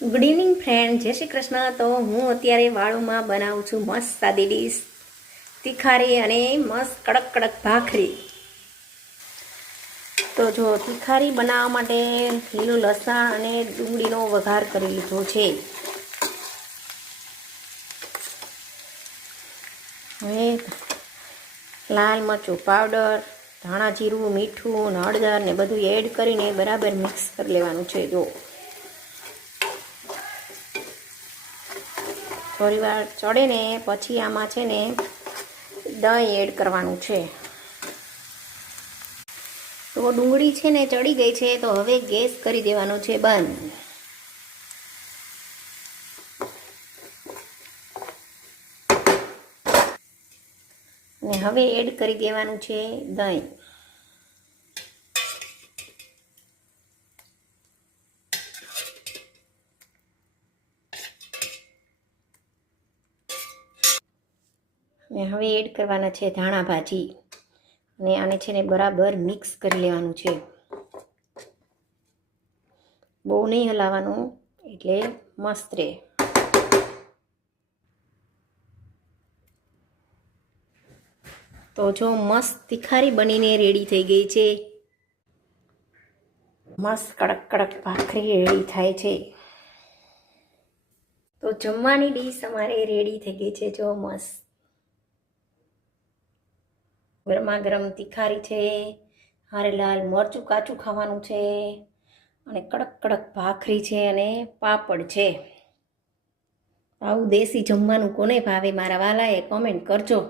Good evening friend, જય શ્રી કૃષ્ણ. તો હું અત્યારે વાળુમાં બનાવું છું મસ્ત સાદી ડીશ, તીખારી અને મસ્ત કડક કડક ભાખરી. તો જો તીખારી બનાવવા માટે લીલું લસણ અને ડુંગળીનો વઘાર કરી લીધો છે. હવે લાલ મરચું પાવડર, ધાણા જીરું, મીઠું, હળદર ને બધું એડ કરીને બરાબર મિક્સ કરી લેવાનું છે. જો થોડી વાર ચડે ને પછી આમાં છે ને દહીં એડ કરવાનું છે. તો ડુંગળી છે ને ચડી ગઈ છે, તો હવે ગેસ કરી દેવાનો છે બંધ. અને હવે એડ કરી દેવાનું છે દહીં. અને હવે એડ કરવાના છે ધાણા ભાજી, અને આને છે ને બરાબર મિક્સ કરી લેવાનું છે. બહુ નહીં હલાવવાનું, એટલે મસ્ત રહે. તો જો મસ્ત તીખારી બનીને રેડી થઈ ગઈ છે. મસ્ત કડક કડક ભાખરી રેડી થાય છે. તો જમવાની ડીશ અમારે રેડી થઈ ગઈ છે. જો મસ્ત ગરમા ગરમ તીખારી છે, હારે લાલ મરચું કાચું ખાવાનું છે, અને કડક કડક ભાખરી છે, અને પાપડ છે. આવું દેશી જમવાનું કોને ભાવે મારા વાલાએ? કોમેન્ટ કરજો.